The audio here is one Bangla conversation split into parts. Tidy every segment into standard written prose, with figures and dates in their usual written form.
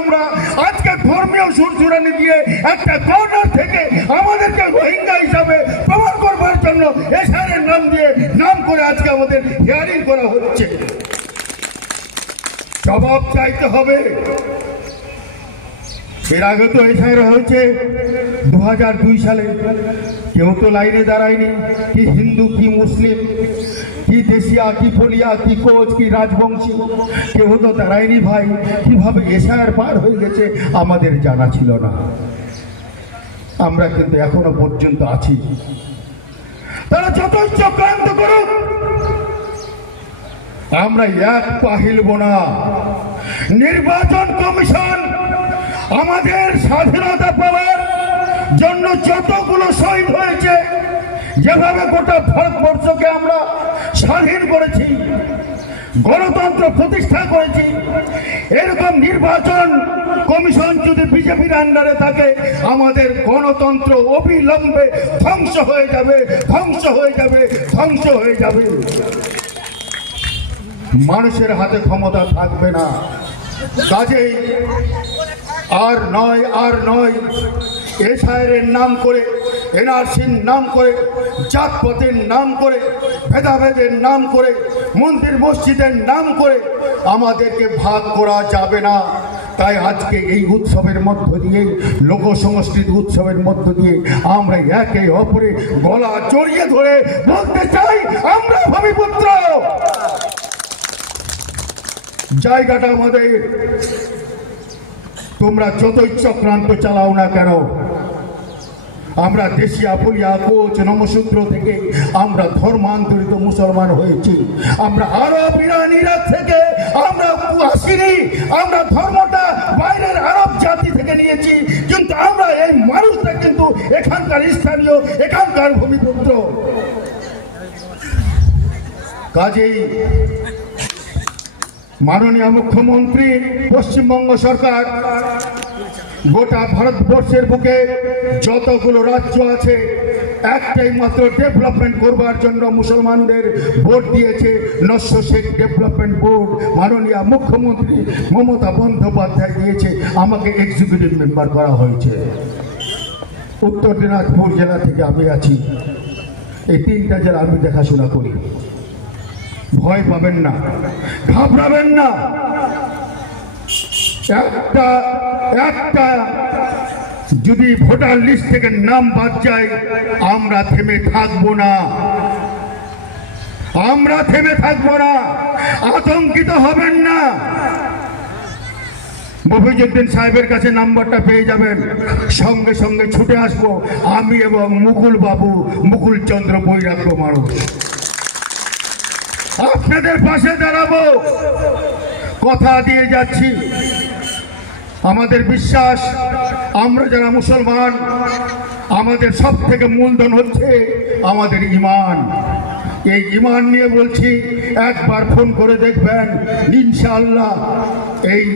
আমরা আজকে ধর্মীয় সুরসুরানি দিয়ে একটা কর্নার থেকে আমাদেরকে রোহিঙ্গা হিসাবে প্রমাণ করবার জন্য এসআইয়ের নাম দিয়ে নাম করে আজকে আমাদের হিয়ারিং করা হচ্ছে। জবাব চাইতে হবে। এর আগে তো এসআইআর হয়েছে 2002 সালে, কেউ তো লাইনে দাঁড়ায়নি, কি হিন্দু কি মুসলিম কি দেশিয়া কি ফলিয়া কি কোচ কি রাজবংশী, কেউ তো দাঁড়ায়নি ভাই। কিভাবে এসআইআর পার হয়ে গেছে আমাদের জানা ছিল না। আমরা কিন্তু এখনো পর্যন্ত আছি। তারা যতই চক্রান্ত করুক আমরা এক পা হিলব না। নির্বাচন কমিশন আমাদের স্বাধীনতা পাওয়ার জন্য যতগুলো শহীদ হয়েছে, যেভাবে গোটা ভারতবর্ষকে আমরা স্বাধীন করেছি, গণতন্ত্র প্রতিষ্ঠা করেছি, এরকম নির্বাচন কমিশন যদি বিজেপির আন্ডারে থাকে আমাদের গণতন্ত্র অবিলম্বে ধ্বংস হয়ে যাবে, ধ্বংস হয়ে যাবে, ধ্বংস হয়ে যাবে। মানুষের হাতে ক্ষমতা থাকবে না। কাজেই আর নয় এসআইআরের নাম করে, এনআরসির নাম করে, জাতপাতের নাম করে, ভেদাভেদের নাম করে, মন্দির মসজিদের নাম করে আমাদেরকে ভাগ করা যাবে না। তাই আজকে এই উৎসবের মধ্য দিয়ে, লোক সংস্কৃতি উৎসবের মধ্য দিয়ে আমরা একে অপরে গলা জড়িয়ে ধরে বলতে চাই, আমরা ভূমিপুত্র। জায়গাটা আমাদের। তোমরা যতই চক্রান্ত চালাও না কেন, আমরা দেশিয়া ফলিয়া কোচ নমসূত্র থেকে আমরা ধর্মান্তরিত মুসলমান হয়েছি। আমরা আরব ইরান ইরাক থেকে আমরা আসিনি। আমরা ধর্মটা বাইরের আরব জাতি থেকে নিয়েছি, কিন্তু আমরা এই মানুষটা কিন্তু এখানকার স্থানীয়, এখানকার ভূমিপুত্র। কাজেই মাননীয় মুখ্যমন্ত্রী, পশ্চিমবঙ্গ সরকার গোটা ভারতবর্ষের বুকে যতগুলো রাজ্য আছে একটাই মাত্র ডেভেলপমেন্ট করবার জন্য মুসলমানদের ভোট দিয়েছে, নস্য শেখ ডেভেলপমেন্ট বোর্ড। মাননীয় মুখ্যমন্ত্রী মমতা বন্দ্যোপাধ্যায় দিয়েছে, আমাকে এক্সিকিউটিভ মেম্বার করা হয়েছে। উত্তর দিনাজপুর জেলা থেকে আমি আছি। এই 3টা জেলা আমি দেখাশোনা করি। ভয় পাবেন না, ঘাবড়াবেন না। একটা যদি ভোটার লিস্ট থেকে নাম বাদ যায় আমরা থেমে থাকবো না, আমরা থেমে থাকবো না। আতঙ্কিত হবেন না। মফিজউদ্দিন সাহেবের কাছে নাম্বারটা পেয়ে যাবেন, সঙ্গে সঙ্গে ছুটে আসবো আমি এবং মুকুল বাবু, মুকুল চন্দ্র বৈরাগ্য মানুষ, আপনাদের পাশে দাঁড়াবো। কথা দিয়ে যাচ্ছি। আমাদের বিশ্বাস, আমরা যারা মুসলমান, আমাদের সব থেকে মূলধন হচ্ছে আমাদের ঈমান। এই ঈমান নিয়ে বলছি, একবার ফোন করে দেখবেন, ইনশাআল্লাহ এই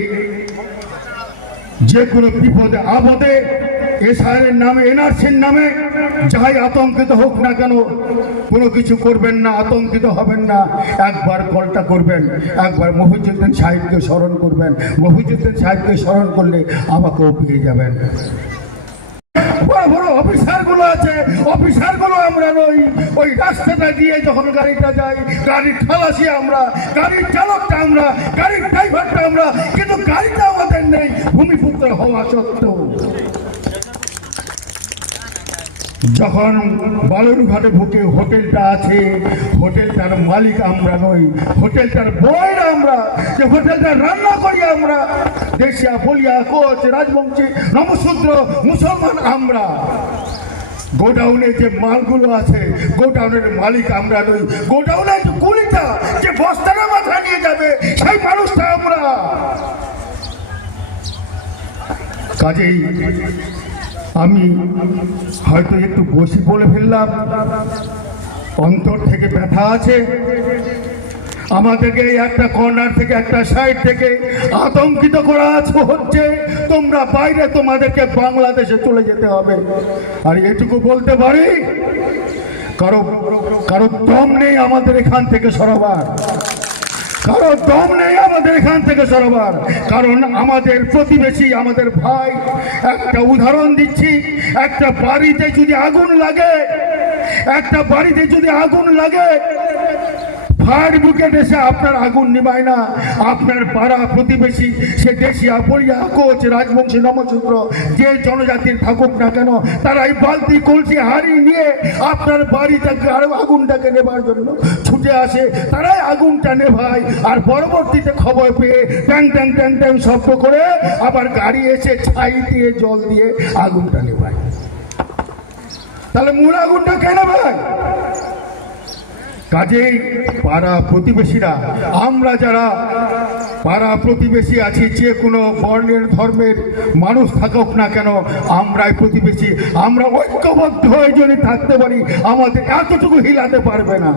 যে কোনো বিপদে আপদে এসআইআরের নামে, এনআরসির নামে যাই আতঙ্কিত হোক না কেন, কোনো কিছু করবেন না, আতঙ্কিত হবেন না। একবার কলটা করবেন, একবার মফিজউদ্দিন সাহেবকে স্মরণ করবেন। মফিজউদ্দিন সাহেবকে স্মরণ করলে আমাকেও পেয়ে যাবেন। বড় বড় অফিসারগুলো আছে, অফিসারগুলো আমরা নই। ওই রাস্তাটা দিয়ে যখন গাড়িটা যায়, গাড়ির খালাসি আমরা, গাড়ির চালকটা আমরা, গাড়ির ড্রাইভারটা আমরা, কিন্তু গাড়িটা আমাদের নেই ভূমিপুত্র হওয়া সত্ত্বেও। যখন বালুরঘাটে বুকে হোটেলটা আছে, হোটেলটার মালিক আমরা নই, হোটেলটার বয়রা আমরা, যে হোটেলটা রান্না করি আমরা, দেশিয়া ফলিয়া কোচ রাজবংশী নমশূদ্র মুসলমান আমরা। গোডাউনে যে মালগুলো আছে, গোডাউনের মালিক আমরা নই। গোডাউনে যে গুলিটা, যে বস্তাটা মাথা নিয়ে যাবে, সেই মানুষটা আমরা। কাজেই আমি হয়তো একটু বসি বলে ফেললাম, অন্তর থেকে ব্যথা আছে। আমাদেরকে একটা কর্নার থেকে, একটা সাইড থেকে আতঙ্কিত করা হচ্ছে। তোমরা বাইরে, তোমাদেরকে বাংলাদেশে চলে যেতে হবে। আর এটুকু বলতে পারি, কারো দম নেই আমাদের এখান থেকে সরাবার। কারো দম নেই আমাদের এখান থেকে সরবার, কারণ আমাদের প্রতিবেশী, আমাদের ভাই। একটা উদাহরণ দিচ্ছি, একটা বাড়িতে যদি আগুন লাগে, একটা বাড়িতে যদি আগুন লাগে, ফায়ার ব্রিগেড এসে আপনার আগুন নিভায় না, আপনার পাড়া প্রতিবেশী, সে দেশিয়া, বলিয়া, কোচ, রাজবংশী, নমশূদ্র, যে জনজাতির থাকুক না কেন, তারা এই বালতি, কলসি, হাঁড়ি নিয়ে আপনার বাড়িটাকে আরো আগুনটাকে নেবার জন্য ছুটে আসে, তারাই আগুনটা নেভায়। আর পরবর্তীতে খবর পেয়ে ট্যাং ট্যাং ট্যাং ট্যাং শব্দ করে আবার গাড়ি এসে ছাই দিয়ে, জল দিয়ে আগুনটা নেভায়। তাহলে মূল আগুনটা কেন ভাই? কাজেই পাড়া প্রতিবেশীরা, আমরা যারা পাড়া প্রতিবেশী আছি, যে কোনো বর্ণের ধর্মের মানুষ থাকুক না কেন, আমরাই প্রতিবেশী। আমরা ঐক্যবদ্ধ হয়ে যদি থাকতে পারি, আমাদের এতটুকু হিলাতে পারবে না।